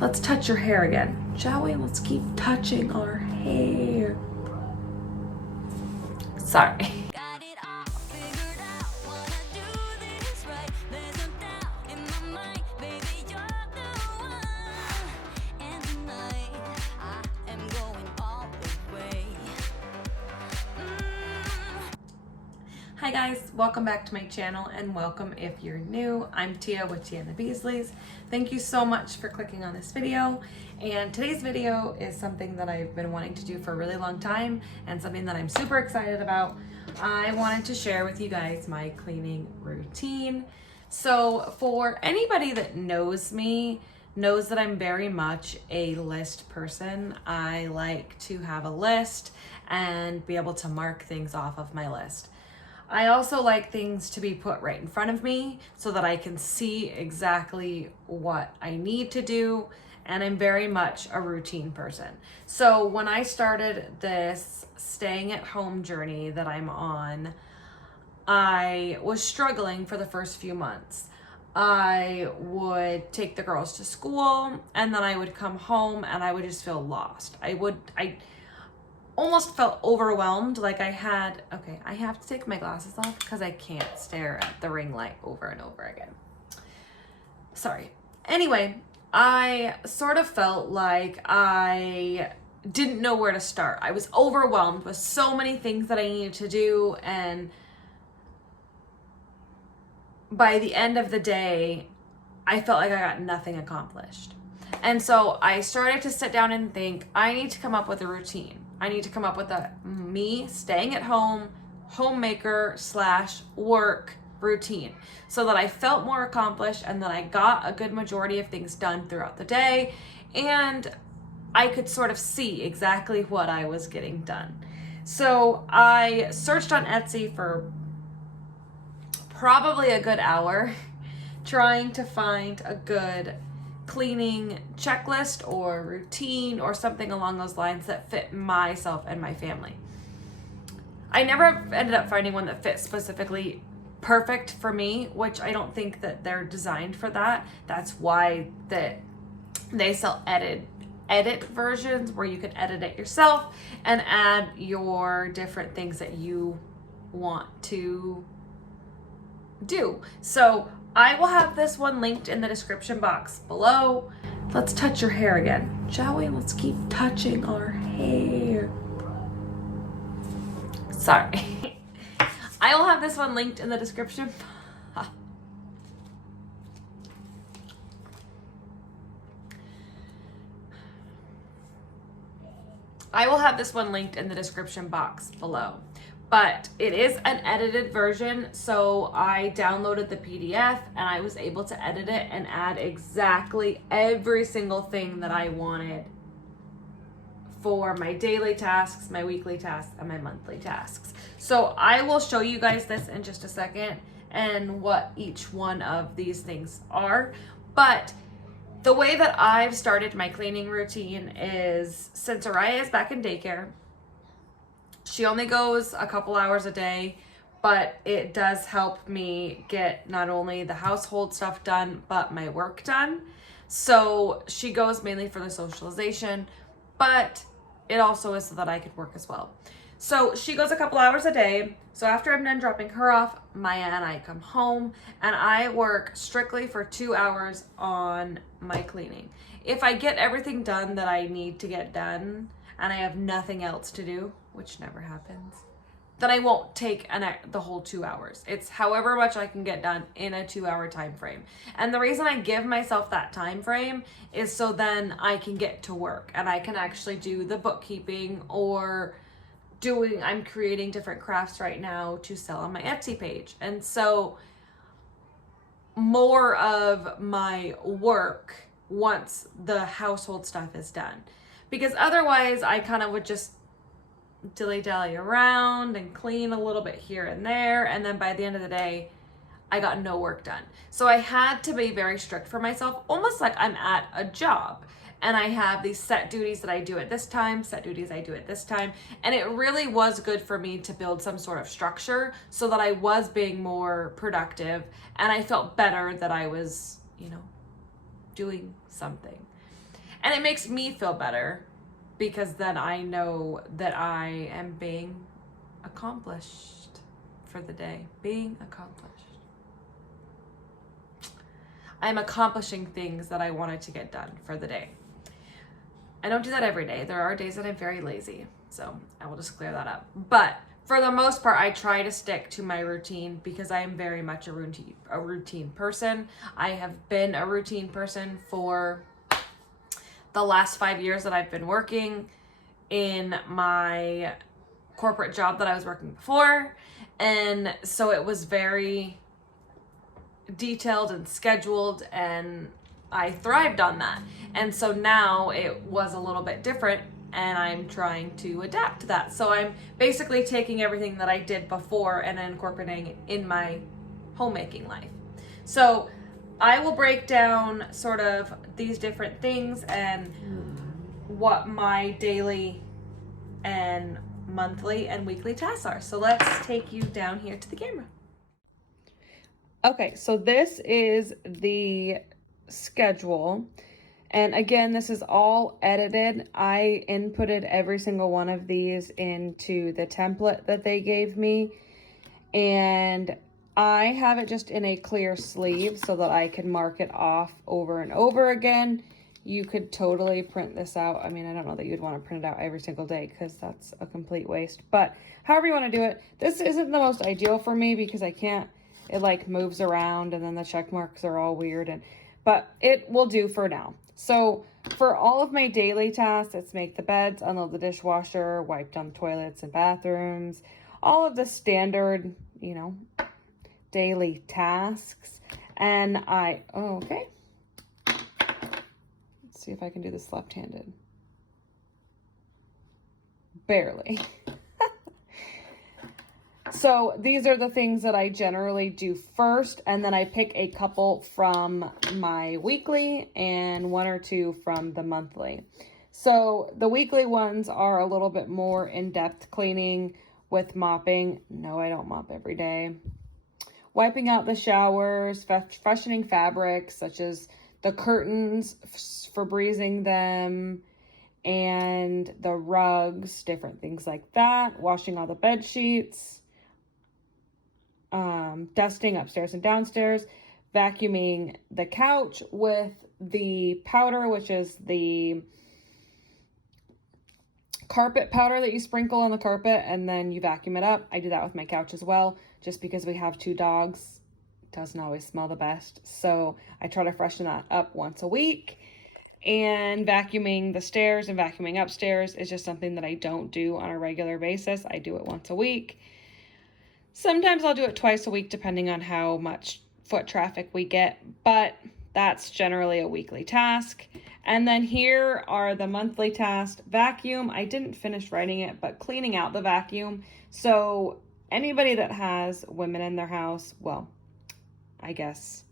Let's touch your hair again, shall we? Let's keep touching our hair. Sorry. Got it all figured out, wanna do this right. There's no doubt in my mind, baby, you're the one. And tonight, I am going all the way. Hi guys, welcome back to my channel, and welcome if you're new. I'm Tia with Tia and the Beasleys. Thank you so much for clicking on this video. And today's video is something that I've been wanting to do for a really long time and something that I'm super excited about. I wanted to share with you guys my cleaning routine. So for anybody that knows me, knows that I'm very much a list person. I like to have a list and be able to mark things off of my list. I also like things to be put right in front of me so that I can see exactly what I need to do, and I'm very much a routine person. So when I started this staying at home journey that I'm on, I was struggling for the first few months. I would take the girls to school and then I would come home and I would just feel lost. I almost felt overwhelmed, like I have to take my glasses off because I can't stare at the ring light over and over again. Sorry. Anyway, I sort of felt like I didn't know where to start. I was overwhelmed with so many things that I needed to do, and by the end of the day, I felt like I got nothing accomplished. And so I started to sit down and think, I need to come up with a routine. I need to come up with me staying at home, homemaker / work routine so that I felt more accomplished and that I got a good majority of things done throughout the day, and I could sort of see exactly what I was getting done. So I searched on Etsy for probably a good hour trying to find a good cleaning checklist or routine or something along those lines that fit myself and my family. I never ended up finding one that fit specifically perfect for me, which I don't think that they're designed for that. That's why they sell edit versions where you can edit it yourself and add your different things that you want to do. So I will have this one linked in the description box below. Let's touch your hair again, shall we? Let's keep touching our hair. Sorry. I will have this one linked in the description. I will have this one linked in the description box below. But it is an edited version, so I downloaded the PDF and I was able to edit it and add exactly every single thing that I wanted for my daily tasks, my weekly tasks, and my monthly tasks. So I will show you guys this in just a second and what each one of these things are. But the way that I've started my cleaning routine is, since Araya is back in daycare, she only goes a couple hours a day, but it does help me get not only the household stuff done, but my work done. So she goes mainly for the socialization, but it also is so that I could work as well. So she goes a couple hours a day. So after I'm done dropping her off, Maya and I come home and I work strictly for 2 hours on my cleaning. If I get everything done that I need to get done and I have nothing else to do, which never happens, then I won't take the whole 2 hours. It's however much I can get done in a 2-hour time frame. And the reason I give myself that time frame is so then I can get to work and I can actually do the bookkeeping or I'm creating different crafts right now to sell on my Etsy page. And so more of my work once the household stuff is done. Because otherwise I kind of would just dilly-dally around and clean a little bit here and there, and then by the end of the day I got no work done. So I had to be very strict for myself, almost like I'm at a job and I have these set duties that I do at this time, set duties I do at this time, and it really was good for me to build some sort of structure so that I was being more productive and I felt better that I was, doing something. And it makes me feel better because then I know that I am being accomplished for the day. Being accomplished. I'm accomplishing things that I wanted to get done for the day. I don't do that every day. There are days that I'm very lazy, so I will just clear that up. But for the most part, I try to stick to my routine because I am very much a routine person. I have been a routine person for the last 5 years that I've been working in my corporate job that I was working before. And so it was very detailed and scheduled, and I thrived on that. And so now it was a little bit different, and I'm trying to adapt to that. So I'm basically taking everything that I did before and incorporating it in my homemaking life. So I will break down sort of these different things and what my daily and monthly and weekly tasks are. So let's take you down here to the camera. Okay, so this is the schedule. And again, this is all edited. I inputted every single one of these into the template that they gave me. And I have it just in a clear sleeve so that I can mark it off over and over again. You could totally print this out. I mean, I don't know that you'd want to print it out every single day because that's a complete waste. But however you want to do it, this isn't the most ideal for me because I can't, it like moves around and then the check marks are all weird. But it will do for now. So for all of my daily tasks, it's make the beds, unload the dishwasher, wipe down the toilets and bathrooms, all of the standard, you know, daily tasks. And okay. Let's see if I can do this left-handed. Barely. So these are the things that I generally do first, and then I pick a couple from my weekly and 1 or 2 from the monthly. So the weekly ones are a little bit more in-depth cleaning with mopping. No, I don't mop every day. Wiping out the showers, freshening fabrics such as the curtains, Febrezing them, and the rugs, different things like that. Washing all the bed sheets. Dusting upstairs and downstairs, vacuuming the couch with the powder, which is the carpet powder that you sprinkle on the carpet and then you vacuum it up. I do that with my couch as well, just because we have 2 dogs. It doesn't always smell the best. So I try to freshen that up once a week. And vacuuming the stairs and vacuuming upstairs is just something that I don't do on a regular basis. I do it once a week. Sometimes I'll do it twice a week depending on how much foot traffic we get, but that's generally a weekly task. And then here are the monthly tasks. Vacuum, I didn't finish writing it, but cleaning out the vacuum. So anybody that has women in their house, well, I guess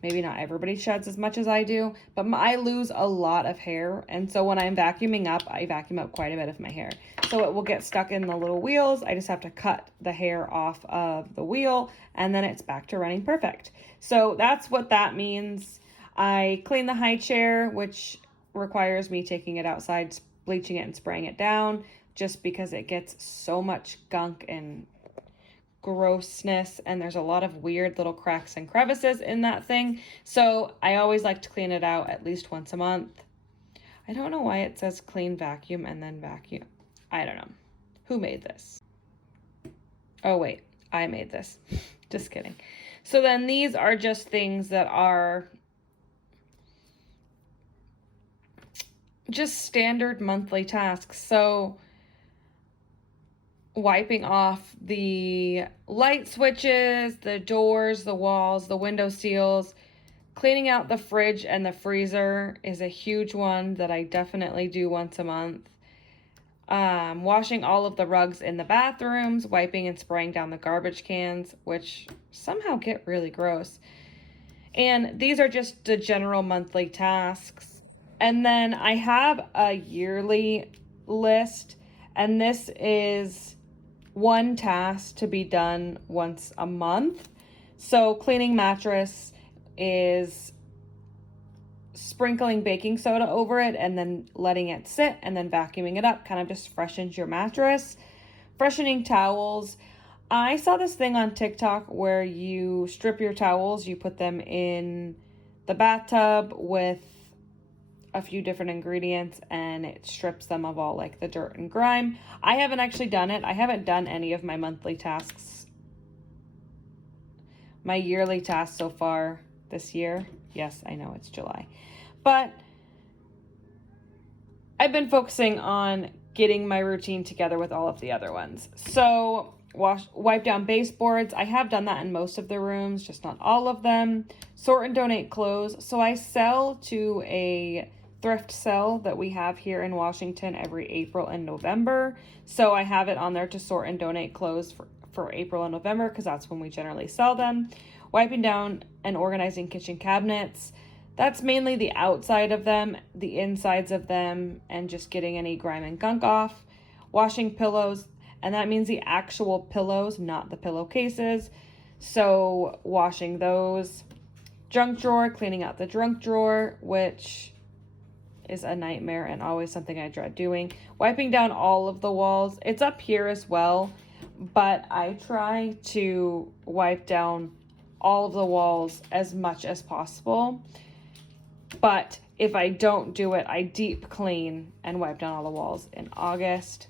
maybe not everybody sheds as much as I do, but I lose a lot of hair. And so when I'm vacuuming up, I vacuum up quite a bit of my hair. So it will get stuck in the little wheels. I just have to cut the hair off of the wheel and then it's back to running perfect. So that's what that means. I clean the high chair, which requires me taking it outside, bleaching it and spraying it down just because it gets so much gunk and grossness, and there's a lot of weird little cracks and crevices in that thing. So I always like to clean it out at least once a month. I don't know why it says clean vacuum and then vacuum. I don't know. Who made this? Oh wait, I made this. Just kidding. So then these are just things that are just standard monthly tasks. So wiping off the light switches, the doors, the walls, the window seals, cleaning out the fridge and the freezer is a huge one that I definitely do once a month. Washing all of the rugs in the bathrooms, wiping and spraying down the garbage cans, which somehow get really gross. And these are just the general monthly tasks. And then I have a yearly list, and this is one task to be done once a month. So cleaning mattress is sprinkling baking soda over it and then letting it sit and then vacuuming it up kind of just freshens your mattress. Freshening towels. I saw this thing on TikTok where you strip your towels, you put them in the bathtub with a few different ingredients, and it strips them of all like the dirt and grime. I haven't actually done it. I haven't done any of my monthly tasks, my yearly tasks so far this year. Yes, I know it's July, but I've been focusing on getting my routine together with all of the other ones. So wipe down baseboards. I have done that in most of the rooms, just not all of them. Sort and donate clothes. So I sell to a thrift sale that we have here in Washington every April and November. So I have it on there to sort and donate clothes for April and November because that's when we generally sell them. Wiping down and organizing kitchen cabinets. That's mainly the outside of them, the insides of them, and just getting any grime and gunk off. Washing pillows, and that means the actual pillows, not the pillowcases. So washing those. Junk drawer, cleaning out the junk drawer, which is a nightmare and always something I dread doing. Wiping down all of the walls. It's up here as well, but I try to wipe down all of the walls as much as possible. But if I don't do it, I deep clean and wipe down all the walls in August.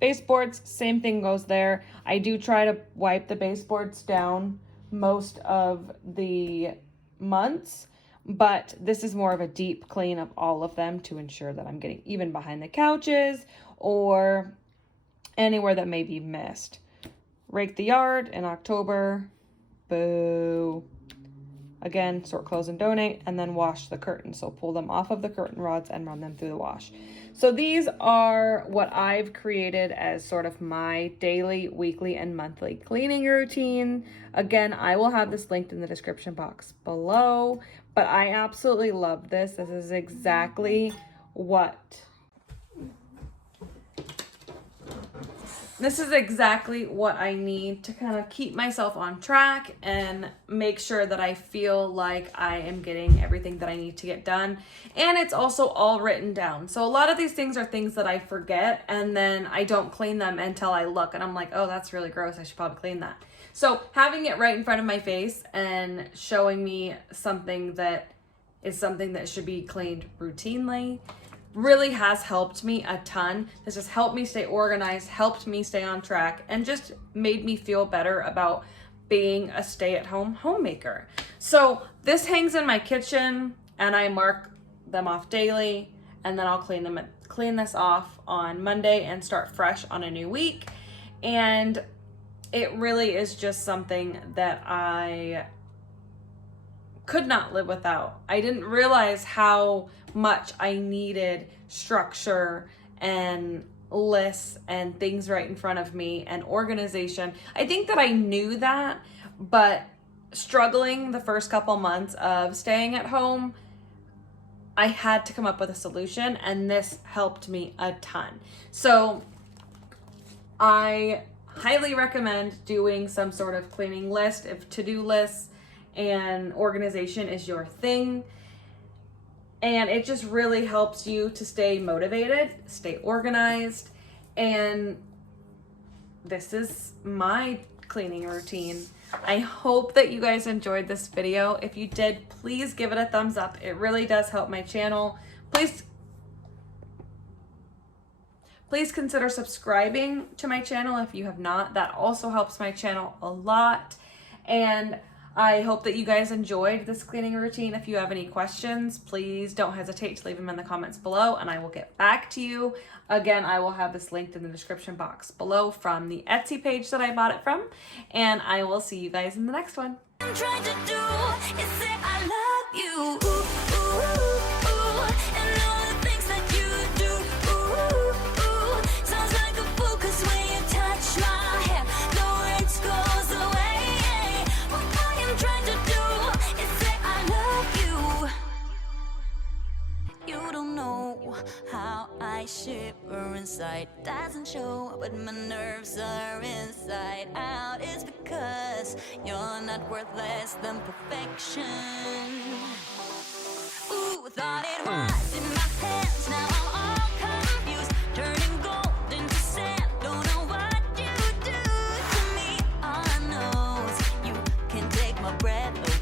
Baseboards, same thing goes there. I do try to wipe the baseboards down most of the months, but this is more of a deep clean of all of them to ensure that I'm getting even behind the couches or anywhere that may be missed. Rake the yard in October. Boo. Again, sort, close, and donate, and then wash the curtains. So pull them off of the curtain rods and run them through the wash. So these are what I've created as sort of my daily, weekly, and monthly cleaning routine. Again, I will have this linked in the description box below, but I absolutely love this. This is exactly what I need to kind of keep myself on track and make sure that I feel like I am getting everything that I need to get done. And it's also all written down. So a lot of these things are things that I forget and then I don't clean them until I look and I'm like, oh, that's really gross. I should probably clean that. So having it right in front of my face and showing me something that is something that should be cleaned routinely really has helped me a ton. This has helped me stay organized, helped me stay on track, and just made me feel better about being a stay-at-home homemaker. So this hangs in my kitchen and I mark them off daily, and then I'll clean this off on Monday and start fresh on a new week. And it really is just something that I could not live without. I didn't realize how much I needed structure and lists and things right in front of me and organization. I think that I knew that, but struggling the first couple months of staying at home, I had to come up with a solution, and this helped me a ton. So I highly recommend doing some sort of cleaning list if to-do lists and organization is your thing. And it just really helps you to stay motivated, stay organized. And this is my cleaning routine. I hope that you guys enjoyed this video. If you did, please give it a thumbs up. It really does help my channel. Please consider subscribing to my channel if you have not. That also helps my channel a lot. And I hope that you guys enjoyed this cleaning routine. If you have any questions, please don't hesitate to leave them in the comments below and I will get back to you. Again, I will have this linked in the description box below from the Etsy page that I bought it from. And I will see you guys in the next one. I'm trying to do is say I love you. And all the things that you do. Sounds like a fool 'cause when you touch my hair, the words goes away. What I am trying to do is say I love you. You don't know how I shiver inside. Doesn't show, but my nerves are inside out. It's because you're not worth less than perfection. Ooh. thought it was in my hands. Now I'm all confused, turning gold into sand. Don't know what you do to me. All I know is you can take my breath away.